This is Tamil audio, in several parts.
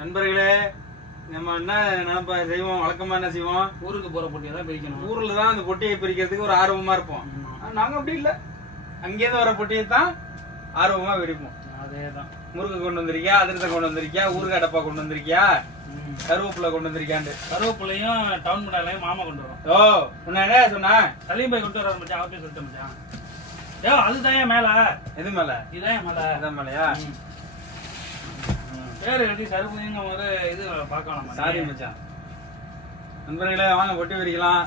நண்பர்களே நம்ம என்ன நினைப்ப செய்வோம்? வழக்கமா என்ன செய்வோம்? ஊருக்கு போற போட்டியை தான் பிரிக்கணும். ஊர்ல தான் அந்த பொட்டியை பிரிக்கிறதுக்கு ஒரு ஆர்வமா இருப்போம். ஆனா நாங்க அப்படி இல்ல. அங்கேருந்து வர பொட்டியை தான் ஆர்வமா வெடிப்போம் அதேதான். முருகை கொண்டு வந்திருக்கியா அதிரசம் கொண்டு வந்திருக்கியா ஊறுகாய் டப்பா கொண்டு வந்திருக்கியா. கருவேப்பிலை கொண்டு வந்திருக்கியாண்டு கருவேப்பிலையும் டவுன் மிட்டாலையும் மாமா கொண்டு வரோம். ஓ உன்ன என்ன சொன்ன? சலீம் பாய் கொண்டு வர மச்சான் அவர்கிட்ட சொல்லிட்டேன் மச்சான். ஏ அதுதான் ஏன் மேல. எது மேல? இதான் ஏன் மேல. அதான் மேலையா? ம். பேர் எழுதி சருப்புங்க ஒரு இது பார்க்கலாம் சாரி மச்சான். நண்பர்களே வாங்க பொட்டி விரிக்கலாம்.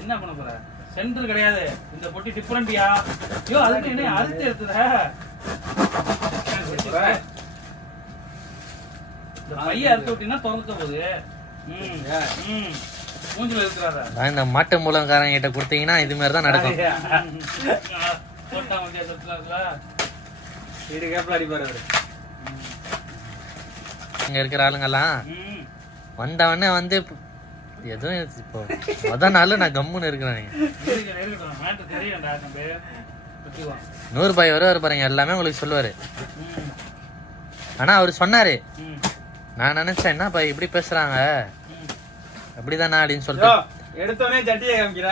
என்ன பண்ண போற? சென்டர் கிடையாது. இந்த பொட்டி டிஃபரெண்ட்யா ஐயோ அதுக்கு என்ன அறுத்து எடுத்துத? இந்த பைய அறுத்து விட்டீங்கன்னா திறந்துக்க போகுது. ம் ம். மூஞ்சில இருக்கிறாரா இந்த மாட்டு மூலங்காரங்க கிட்ட கொடுத்தீங்கன்னா இது மாதிரி தான் நடக்கும். போட்டா வந்து சொல்றாங்களா வீடு கேப்ல அடிப்பாரு அவரு. இங்க இருக்கிற ஆளுங்கெல்லாம் ம் வந்தவொடனே வந்து எதுவும் இப்போ முத நாள் நான் கம்முன்னு இருக்கிறேன் நூறு ரூபாய் வருவார் பாருங்க எல்லாமே உங்களுக்கு சொல்லுவாரு. ம் ஆனா அவர் சொன்னாரு. ம் நான் நினைச்சேன் என்னப்பா இப்படி பேசுறாங்க? ம் அப்படிதானா? அப்படின்னு சொல்லிட்டு. எடுத்தோடனே சட்டியை காமிக்கிற.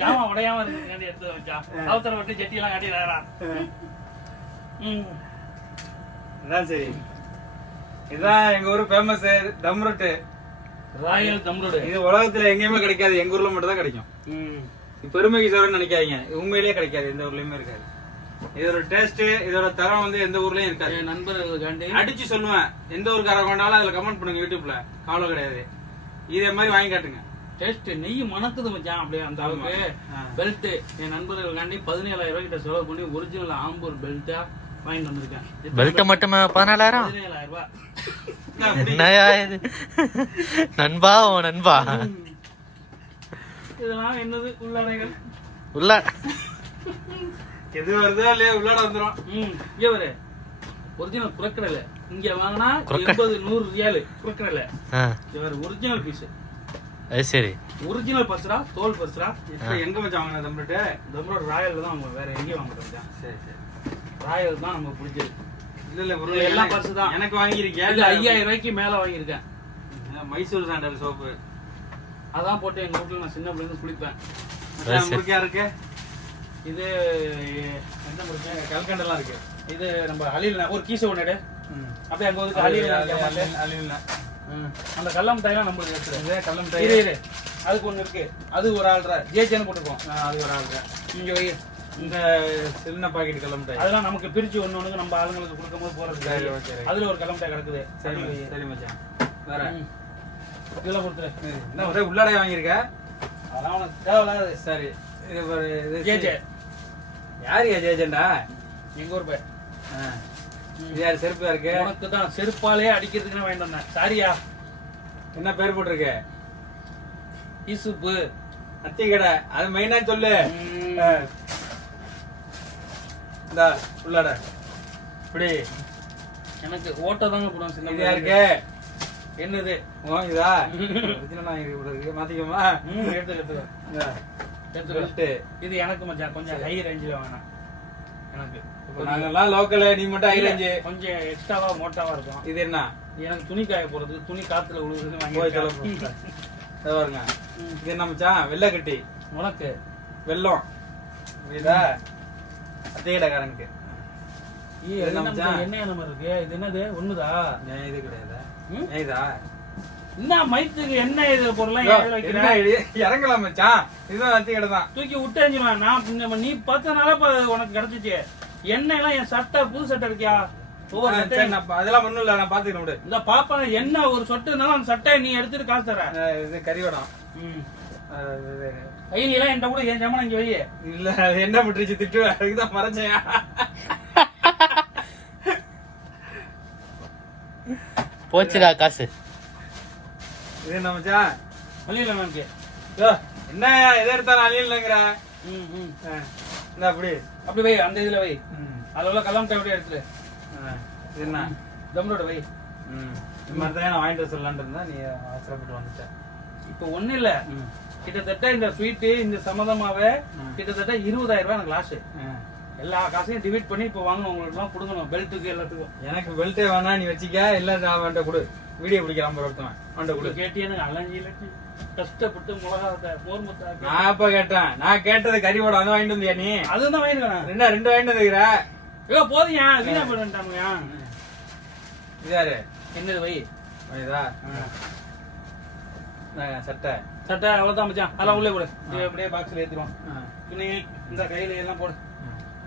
ஜாமா உடையாம இருக்கு எடுத்து வச்சா. அவசரப்பட்டு ஜெட்டி எல்லாம் கட்டிடுறா ம் சரி. இதுதான் எங்க ஊரு ஃபேமஸ் தம் ரொட்டு ராயல் தம்ரோடு இது உலகத்துல எங்கேயுமே கிடைக்காது. எங்க ஊர்ல மட்டும் தான் கிடைக்கும் பெருமைக்கு சொல்றேன்னு நினைக்காதீங்க. உண்மையிலேயே கிடைக்காது. எந்த ஊர்லயுமே இருக்காது. இதோட டேஸ்ட் இதோட தரம் வந்து எந்த ஊர்லயும் இருக்காது. என் நண்பர்களுக்காண்டி அடிச்சு சொல்லுவேன். எந்த ஊருக்காரங்க வேணாலும் அதுல கமெண்ட் பண்ணுங்க யூடியூப்ல. கவலை கிடையாது. இதே மாதிரி வாங்கி காட்டுங்க. டேஸ்ட் நெய் மணக்குது மச்சான். அப்படியே அந்த அளவுக்கு. பெல்ட் என் நண்பர்களுக்காண்டி பதினேழாயிரம் ரூபாய் கிட்ட செலவு பண்ணி ஒரிஜினல் ஆம்பூர் பெல்ட்டா வாங்கிட்டு வந்திருக்கேன். பெல்ட் மட்டுமே? பதினாலாயிரம்? பதினேழாயிரம் ரூபாய். என்னயா இது? நண்பா ஓ நண்பா. இதெல்லாம் என்னது? உள்ளாடைகள். உள்ள. எது வருதோ இல்லையோ உள்ளாட வந்துரும். ம் இங்க வரு ஒரிஜினல் குரக்கடலை இங்க வாங்கினா எண்பது நூறு ரியாலு குரக்கடலை ஆ, இங்க வரு ஒரிஜினல் பீஸ் அது சரி. ஒரிஜினல் பர்ஸ்ரா தோல் பர்ஸ்ரா. இப்ப எங்க மச்சான் வாங்கின தம்பிட்டு? நம்மளோட ராயல் தான் அவங்க வேற எங்கேயும் வாங்க சரி சரி. ராயல் தான் நம்ம பிடிச்சது. இல்ல இல்ல ஒரு இது எல்லாம் பர்ஸ் தான். எனக்கு வாங்கியிருக்கியா? இது ஐயாயிரம் ரூபாய்க்கு மேல வாங்கியிருக்கேன். Mysore sandal soap? அதான் போட்டு எங்க வீட்டுல நான் சின்ன பிள்ளைங்க குளிப்பேன். யார் இருக்கு? இது எந்த முறைக்கு? கல்கண்டெல்லாம் இருக்கு. இது நம்ம அலில் ஒரு கீசை ஒன்று எடு. அப்படியே அங்க வந்து அலில் அழிவுல அந்த கல்ல மிட்டாயெல்லாம் நம்மளுக்கு எடுத்துரு. இதே கல்லம் இரு அதுக்கு ஒண்ணு இருக்கு. அது ஒரு ஆள்ற ஜேஜேன்னு போட்டுக்கோம் அது ஒரு ஆள் இங்க வை. இந்த சின்ன பாக்கெட் கல்லம் மிட்டாய் அதெல்லாம் நமக்கு பிரிச்சு ஒண்ணு ஒண்ணுக்கு நம்ம ஆளுங்களுக்கு கொடுக்கும்போது ரைட். அதுல ஒரு மிட்டாய் கிடக்குது. சரி. சரி மச்சான். வேற. இதெல்லாம் கொடுத்துரு. என்ன ஒரே உள்ளாடை வாங்கியிருக்க? அதெல்லாம் உனக்கு தேவையில்லாது சரி. இது ஒரு ஜேஜே. யாருயா ஜேஜெண்டா? எங்க ஊர் இது யார் செருப்பா இருக்கு? உனக்கு தான். செருப்பாலே அடிக்கிறதுக்குன்னு வாங்கிட்டு வந்தேன். சாரியா? என்ன பேர் போட்டிருக்கு? ஈசுப்பு அத்தி கடை அது மெயினா சொல்லு. இந்தா உள்ளாட. இப்படி. எனக்கு ஓட்ட தாங்க போடுவோம் சின்ன பிள்ளைங்களுக்கு. என்னது? ஓ இதா? ஆ இருக்கு இருக்கு. மாத்திக்கோமா? ம் எடுத்து எடுத்துக்கோ. இது எனக்கு மச்சான் கொஞ்சம் ஹை ரேஞ்சில் வேணாம் எனக்கு. நாங்கெல்லாம் லோக்கல் நீ மட்டும் ஹை ரேஞ்சு கொஞ்சம் எக்ஸ்ட்ராவா மோட்டாவா இருக்கும். இது என்ன? எனக்கு துணி காய போறதுக்கு துணி காத்துல விழுகுதுன்னு போய் சொல்ல வாங்கி பாருங்க. இது என்ன மச்சான் வெள்ளை கட்டி. உனக்கு வெள்ளம். புரியுதா? ஈ, இது என்ன என்ன நம்ம இருக்கு? இது என்னது? ஒண்ணுதா? இது கிடையாது. இதா? என்ன மைத்துக்கு என்ன இது பொருளை என்ன? இறங்கலாம் மச்சான். இதுதான் அத்தி கடை தான் தூக்கி விட்டேஞ்சுவேன் நான் நீ பத்தனால இப்ப உனக்கு கிடைச்சிச்சு. எண்ணெய் எல்லாம் என் சட்டை புது சட்டை இருக்கியா அதெல்லாம் ஒண்ணும் இல்ல. நான் பாத்துக்கிறேன் விடு. இந்த பாப்பா என்ன ஒரு சொட்டுனாலும் அந்த சட்டையை நீ எடுத்துட்டு காசு தர இது கறிவடம். ம். ஆ, இது- கையில எல்லாம் என்கிட்ட கூட என் ஜாமான் இங்க வை இல்ல அது என்ன பட்டுருச்சு? திட்டு அதுக்குதான் மறைச்சேன் போச்சுடா காசு. இது வழியில நமக்கு யோ, என்ன எதை எடுத்தாலும் அழியலங்கிற ம் ம். இந்த அப்படி. அப்படி வை அந்த இதுல வை. ம். அதுல உள்ள கலாம் அப்படியே எடுத்துரு. என்ன? தம்ரோட வை. ம். இது மாதிரி தான் நான் வாங்கிட்டு வர சொல்லலான்ட்டு இருந்தா நீ அவசரப்பட்டு வந்துட்ட. இப்போ ஒண்ணு இல்ல. கிட்டத்தட்ட இந்த ஸ்வீட்டு இந்த சம்மதமாவே ம். கிட்டத்தட்ட இருபதாயிரம் ரூபாய் எனக்கு லாஸ். எல்லா காசையும் டிவைட் பண்ணி இப்போ வாங்கணும். உங்களுக்கு எல்லாம் கொடுக்கணும். பெல்ட்டுக்கு எல்லாத்துக்கும். எனக்கு பெல்ட்டே வேணா நீ வச்சுக்க. இல்ல நான் அவன்கிட்ட கொடு. வீடியோ பிடிக்கலாம் போற ஒருத்தவன் அவன்கிட்ட கொடு. உங்களுக்கு கேட்டியன்னு அலைஞ்சி இல்லாட்டி கஷ்டப்பட்டு மிளகா போர் முத்தா நான் எப்ப கேட்டேன்? நான் கேட்டது கறிவோட அது வாங்கிட்டு வந்தியா நீ? அதுதான் வாங்கிருக்கேன் ரெண்டா ரெண்டு வாங்கிட்டு வந்துக்கிற ஐயோ போதுங்க வீணா போயிட்டாங்க இதாரு என்னது வை இதா சட்டை. சட்டை அவ்வளவுதான் மச்சான். அதெல்லாம் உள்ளே போடு அப்படியே பாக்ஸ்ல ஏத்திடுவோம். ஆ. துணி இந்த கையில எல்லாம் போடு.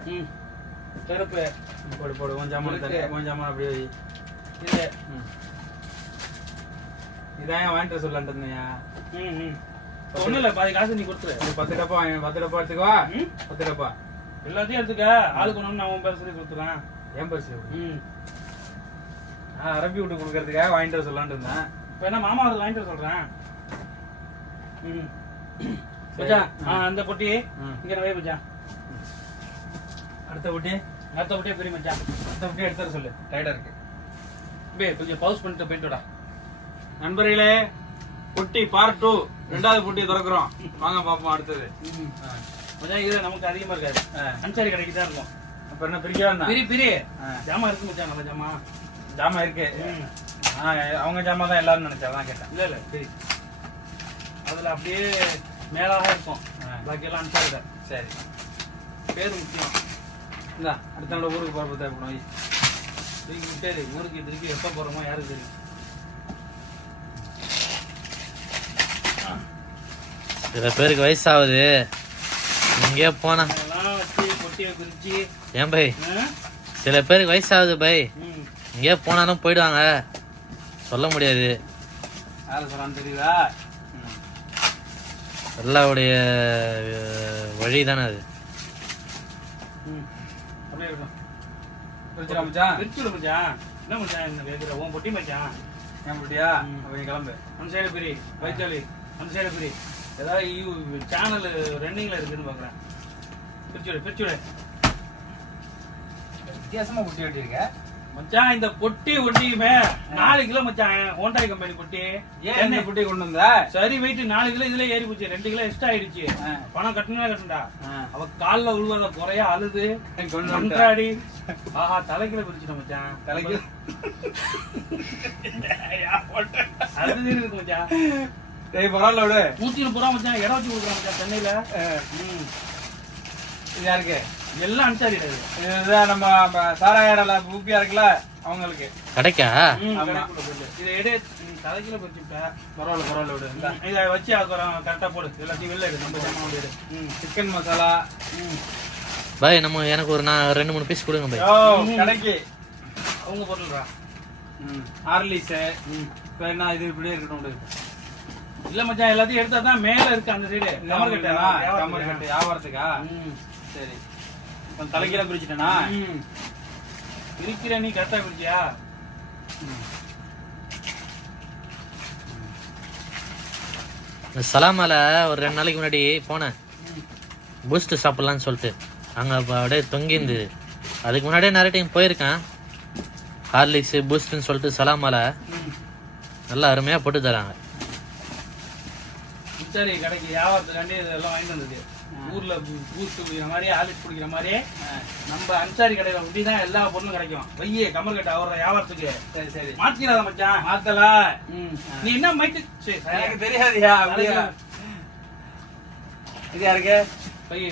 ம். செருப்பு போடு போடு. உன் ஜாமான் அப்படியே இது. ம். இதான் வாங்கிட்டு சொல்லலான்ட்டு இருந்தியா ம் ம். ஒண்ணும் இல்ல பாதி காசு நீ கொடுத்துரு. பத்து டப்பா பத்து டப்பா ம். பத்து டப்பா. எல்லாத்தையும் எடுத்துக்க. ஆளுக்கு ஒண்ணு நான் உன் பேர் சொல்லி கொடுத்துறேன். ஏன் பரிசு ம். நான் அரபி விட்டு கொடுக்கறதுக்காக வாங்கிட்டு வர சொல்லலான்ட்டு இருந்தேன். இப்போ என்ன மாமா அவருக்கு வாங்கிட்டு வர சொல்றேன்? ம் மச்சான் ஆ அந்த பொட்டி. இங்க வை மச்சான் அடுத்த குட்டி அடுத்த பொட்டியே பெரிய மச்சான். அடுத்த குட்டி எடுத்து வர சொல்லு. டைட்டா இருக்கு. பே கொஞ்சம் பவுஸ் பண்ணிட்டு போயிட்டுடா நண்பர்களே குட்டி பார்ட் டூ ரெண்டாவது குட்டி திறக்கிறோம். வாங்க பாப்போம் அடுத்தது. மச்சான் இது நமக்கு அதிகமா இருக்காது. அன்சாரி கடைக்கு தான் இருக்கும். அப்ப என்ன பிரிக்கவா இருந்தா பிரி பிரி. ஜாமா இருக்கு மச்சான் நல்ல ஜாமா ஜாமா இருக்கு. அவங்க ஜாமா தான் எல்லாரும் நினைச்சா அதான் கேட்டேன். இல்ல இல்ல சரி. அதுல அப்படியே மேலாக இருக்கும். ஆ. பாக்கி எல்லாம் அன்சாரி தான் சரி. பேர் முக்கியம். இந்தா அடுத்த நாள் ஊருக்கு போறப்ப தேவைப்படும் திருப்பி விட்டேரு ஊருக்கு திருப்பி எப்போ போறோமோ யாருக்கு தெரியும். சில பேருக்கு வயசாகுது. எங்கேயோ போனா. ஏன் பை? சில பேருக்கு வயசாகுது பை. எங்கேயோ போனாலும் போயிடுவாங்க. சொல்ல முடியாது. யாரை சொல்றான்னு தெரியுதா? ம். எல்லாருடைய வழி தானே அது. ஏதாவது சேனல் ரன்னிங்ல இருக்குன்னு பிரிச்சுடு வித்தியாசமா குட்டி வெட்டியிருக்க? மச்சான் இந்த பொட்டி ஒட்டியுமே நாலு கிலோ மச்சான் ஹோண்டாய் கம்பெனி பொட்டி. ஏன் என்ன? குட்டி கொண்டு வந்த? சரி வெயிட் நாலு கிலோ இதுல ஏறி போச்சு ரெண்டு கிலோ எக்ஸ்ட்ரா ஆயிடுச்சு. பணம் கட்டணும் கட்டண்டா. அவ கால்ல உழுவத குறையா அழுது. கொண்டு வந்துட்ட. மன்றாடி. ஆஹா தலைக்கில பிரிச்சுட்ட மச்சான். தலைக்கு அது இருக்கு மச்சான். டேய் பரவாயில்ல விடு. நூத்தி முப்பது ரூபா மச்சான் இடம் வச்சு கொடுக்குறான் மச்சான் சென்னையில. யாருக்கு? எல்லாம் அனுசாரிடா இது இதுதான் நம்ம சாராயாடல ஊப்பியா இருக்குல்ல அவங்களுக்கு. கிடைக்கா? ம், ஆமா. கடைக்குள்ள போயிடு. இதை எடு தலைக்கில பிரிச்சுட்ட பரவாயில்ல பரவாயில்ல விடு. இதை வச்சு அப்புறம் கரெக்டா போடு. எல்லாத்தையும் வெளில எடு நம்ம ஜாமான் எடு. சிக்கன் மசாலா ம். பை நம்ம எனக்கு ஒரு நான் ரெண்டு மூணு பீஸ் கொடுங்க பை யோ கடைக்கு. அவங்க பொருள்ரா ஹார்லிஸ் ம். இப்ப என்ன இது இப்படியே இருக்கட்டும் விடு. இல்ல மச்சான் எல்லாத்தையும் எடுத்தா தான் மேல இருக்கு அந்த சைடு கமர் கட்டா கமர் கட்டு வியாபாரத்துக்கா? ம். சரி. இப்ப தலைக்கீழ பிரிச்சுட்டேனா? ம். இருக்கிற நீ கரெக்டா பிடிச்சியா இந்த சலாமால ஒரு ரெண்டு நாளைக்கு முன்னாடி போனேன். பூஸ்ட் சாப்பிடலான்னு சொல்லிட்டு. அங்கே அப்படியே தொங்கிந்து அதுக்கு முன்னாடியே நிறைய டைம் போயிருக்கேன். ஹார்லிக்ஸ் பூஸ்ட்னு சொல்லிட்டு சலாமால. நல்லா அருமையாக போட்டு தராங்க. சரி கடைக்கு வியாபாரத்துக்காண்டி இதெல்லாம் வாங்கிட்டு வந்தது. ஊர்ல பூஸ்ட் குடிக்கிற மாதிரி ஆலிஸ் குடிக்கிற மாதிரி நம்ம அன்சாரி கடையில ஒட்டி தான் எல்லா பொருளும் கிடைக்கும். வையே கமர் கட்ட அவர வியாபாரத்துக்கு. சரி சரி. மாத்திராத மச்சான்? மாத்தலா. நீ என்ன மைக்கு? சரி, எனக்கு தெரியாதுயா அப்படியா இது யாருக்கு? பைய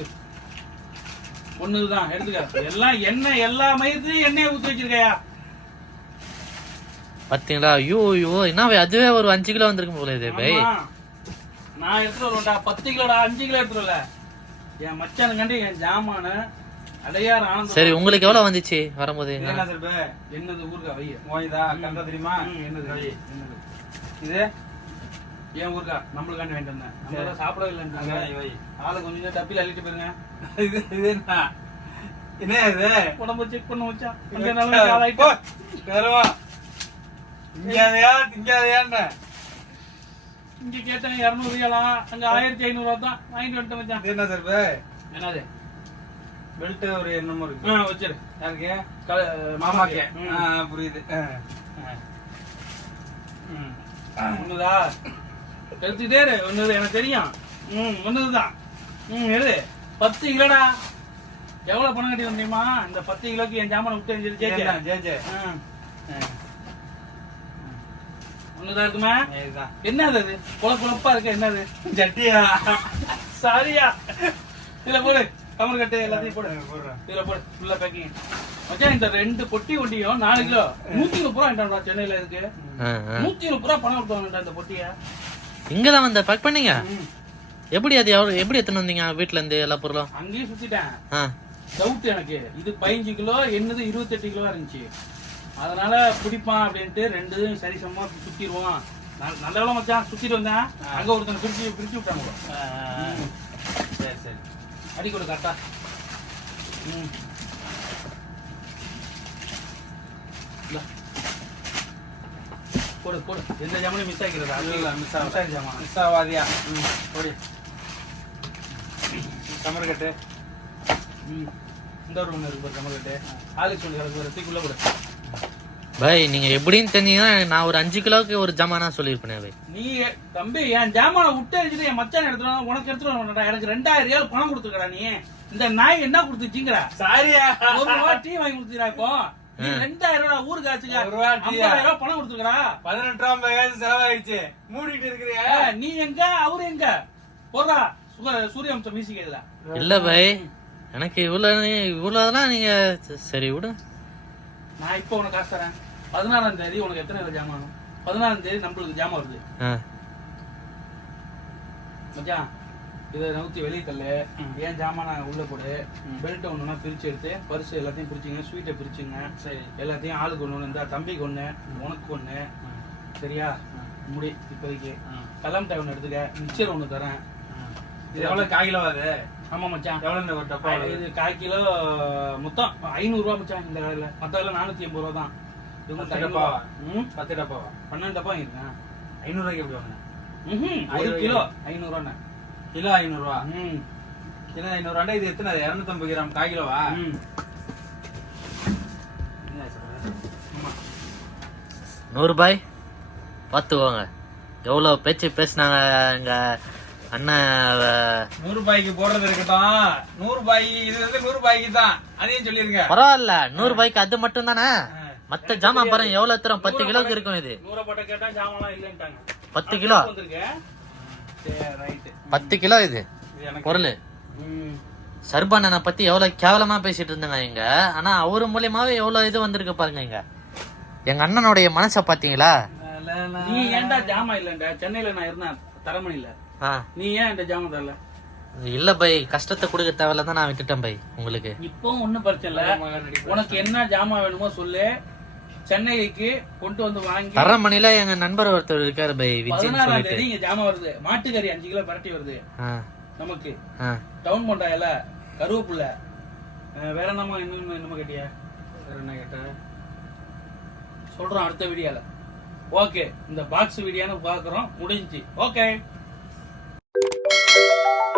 ஒண்ணுதான் எடுத்துக்க. எல்லாம் எண்ணெய் எல்லா மயத்துலயும் எண்ணெய் ஊத்தி வச்சிருக்கயா? பார்த்தீங்களா ஐயோ ஐயோ. என்ன அதுவே ஒரு அஞ்சு கிலோ வந்திருக்கும் போல இது பை. நான் எடுத்துட்டு வருவேன்டா. பத்து கிலோடா அஞ்சு கிலோ எடுத்துட்டு வரல. என் மச்சானுக்காண்டி என் ஜாமான அடையார் ஆனந்தம் சரி உங்களுக்கு எவ்வளோ வந்துச்சு வரும்போது? என்ன செல்பு என்னது ஊருக்கா வைய ஓய்தா? கரெக்டா தெரியுமா? என்னது வை, என்னது? இது ஏன் ஊருக்கா நம்மளுக்காண்டி வாங்கிட்டு வந்தேன். நம்ம சாப்பிடவே இல்லைன்றாங்க. வை, வை. ஆளு கொஞ்சம் டப்பில் அள்ளிட்டு போயிருங்க. இது இது என்ன? என்ன இது? உடம்பு செக் பண்ண வச்சா அங்க போ, நல்லா திங்காதையா திங்காதையான்னு இங்க கேட்டேன் இருநூறு ரூபாலாம் அங்க ஆயிரத்தி ஐநூறு ரூபா தான் வாங்கிட்டு வந்துட்டேன் மச்சான். என்ன செல்பு என்னது? பெல்ட் ஒரு என்னமோ இருக்கு. ஆ வச்சிரு. யாருக்கு? மாமாக்கு. ஆ, புரியுது. ஒண்ணுதா? எடுத்துக்கிட்டே இரு. ஒண்ணுது எனக்கு தெரியும். ம் ஒண்ணுதுதான். ம் எழுது பத்து கிலோடா. எவ்வளவு பணம் கட்டி வந்தீமா இந்த பத்து கிலோக்கு என் ஜாமான விட்டு ஜெயிச்சே என்ன, ஜே, ஜே. ஒண்ணுதான் இருக்குமா? இதுதான். என்னது அது? குழ குழப்பா இருக்கு. என்னது? சாரியா. இதுல போடு. கமர் கட்டு. எல்லாத்தையும் போடு. போடுறேன். இதுல போடு. ஃபுல்லா பேக்கிங் மச்சான் இந்த ரெண்டு பொட்டி ஒட்டியும் நாலு கிலோ. நூத்தி முப்பது ரூபா சென்னையில இருக்கு. நூத்தி முப்பது ரூபா பணம் கொடுத்தாங்கடா இந்த பொட்டிய. இங்கதான் வந்த? பேக் பண்ணீங்க. எப்படி அது எவ்வளவு எப்படி எடுத்துன்னு வந்தீங்க? வீட்ல இருந்து எல்லா பொருளும்? அங்கேயும் சுத்திட்டேன். டவுட் எனக்கு. இது பதினஞ்சு கிலோ என்னது இருபத்தெட்டு கிலோ இருந்துச்சு. அதனால பிடிப்பான் அப்படின்ட்டு ரெண்டு சரி சமமா சுத்திடுவோம். ந- நல்ல வேலை மச்சான் சுத்திட்டு வந்தேன். அங்க ஒருத்தன் பிரிச்சு பிரிச்சு விட்டாங்க. சரி, சரி. அடி கொடு கரெக்டா ம். இந்தா. போடு போடு. எந்த ஜாமானும் மிஸ் ஆகிக்கிறதா இல்ல, இல்ல, miss ஆகல. மிஸ் ஆகி ஜாமான் மிஸ் ஆகாதியா? ம் போடு. கமர் கட்டு. ம். இந்த ஒரு ஒன்று இருக்கு பாரு கமர்கட்டு ஆளுக்கு சொல்லி கிடக்கு தூக்குள்ள போடு. பாய் நீங்க எப்படின்னு தெரிஞ்சீங்கன்னா நான் ஒரு அஞ்சு கிலோவுக்கு ஒரு ஜமானா சொல்லியிருப்பேன் பாய் நீ தம்பி என் ஜாமான விட்டு அடிச்சுட்டு என் மச்சான் எடுத்துட்டு உனக்கு மாட்டேன்டா. எனக்கு ரெண்டாயிரம் ரியால் பணம் கொடுத்துருக்கா நீ. இந்த நாய் என்ன கொடுத்துச்சிங்கிற? சாரியா? ஒரு ரூபா டீ வாங்கி கொடுத்துறா இப்போ. நீ ரெண்டாயிரம் ரூபா ஊருக்கு ஆச்சுங்க ரூபா? ஐம்பதாயிரம் ரூபாய் பணம் கொடுத்துருக்கா பதினெட்டு ரூபா ஐம்பதாயிரம் செலவாயிடுச்சு. மூடிட்டு இருக்கிறியா? நீ எங்க? அவரு எங்க? போறா சுக சூரிய அம்சம் மியூசிக் இதுல. இல்ல பாய் எனக்கு இவ்வளவு இவ்வளவுதான் நீங்க சரி விடு. நான் இப்போ உனக்கு காசு தரேன். பதினாறாம் தேதி உனக்கு எத்தனை கிலோ ஜாமான்? பதினாறாம் தேதி நம்மளுக்கு ஜாமான் வருது. மச்சான் இதை நவுத்தி வெளியே தள்ளு. ஏன் ஜாமான உள்ள போடு. பெல்ட் ஒண்ணுனா பிரிச்சு எடுத்து பரிசு எல்லாத்தையும் பிரிச்சுங்க ஸ்வீட்டை பிரிச்சுங்க. சரி. எல்லாத்தையும் ஆளுக்கு ஒண்ணு இந்த தம்பிக்கு ஒண்ணு உனக்கு ஒண்ணு. சரியா? முடி இப்போதைக்கு. கலாம் ஒண்ணு எடுத்துக்க. மிக்சர் ஒண்ணு தரேன். இது எவ்வளவு கால் கிலோ அது ஆமா மச்சான். எவ்வளவு ஒரு டப்பா? இது கால் கிலோ மொத்தம் ஐநூறு ரூபா மச்சான் இந்த கடையில. மத்த கடையில நானூத்தி எண்பது ரூபா தான். இது பத்து? ஐநூறு. ம்? பத்து டப்பாவா? பன்னெண்டு டப்பா வாங்கிருக்கேன் ஐநூறு ரூபாய்க்கு எப்படி வாங்கின ம்ஹும். ஒரு ஐநூறு கிலோ ஐநூறு ரூபா கிலோ ஐநூறு ரூபா ம். கிலோ ஐநூறு ரூபா இது எத்தனை? இருநூத்தம்பது கிராம். கால் கிலோவா? ம். என்ன சொல்ற? ஆமா நூறு பாய் பார்த்துக்கோங்க எவ்வளோ பேச்சு பேசினாங்க எங்க அண்ணன் நூறு ரூபாய்க்கு போடுறது இருக்கட்டும். நூறு ரூபாய் இது வந்து நூறு ரூபாய்க்கு தான் அதையும் சொல்லிருங்க. பரவாயில்ல நூறு அது மட்டும் தானே மத்த ஜாமான் பாருங்க எவ்வளவு தரும்? பத்து கிலோக்கு இருக்கும் இது. பத்து கிலோ? பத்து கிலோ இது? இது எனக்கு பொருள். சர்பானனை பத்தி எவ்வளவு கேவலமா பேசிட்டு இருந்தாங்க இங்க. ஆனா அவரு மூலியமாவே எவ்வளவு இது வந்திருக்கு பாருங்க இங்க. எங்க அண்ணனுடைய மனசை பாத்தீங்களா நீ ஏன்டா ஜாமா இல்லைண்டா சென்னையில நான் இருந்தேன் தரமணில ஆ நீ ஏன் என்கிட்ட ஜாமான் தரல? இல்ல பை கஷ்டத்தை கொடுக்க தேவையில்ல தான் நான் விட்டுட்டேன் பை உங்களுக்கு. இப்போ ஒண்ணும் பிரச்சனை இல்ல. உனக்கு என்ன ஜாமான் வேணுமோ சொல்லு. சென்னைக்கு கொண்டு வந்து வாங்கி தரமணில எங்க நண்பர் ஒருத்தர் இருக்காரு பை பதினாறாம் சொல்லிட்டு. இங்க ஜாமான் வருது. மாட்டுக்கறி அஞ்சு கிலோ பரட்டி வருது. நமக்கு. டவுன் பண்டாயில கருவேப்புள்ள அஹ் வேற என்னமா இன்னும் என்னமா கேட்டியா? வேற என்ன கேட்ட? சொல்றோம் அடுத்த வீடியோல. ஓகே இந்த பாக்ஸ் வீடியோன்னு பாக்குறோம் முடிஞ்சுச்சு ஓகே. Thank you.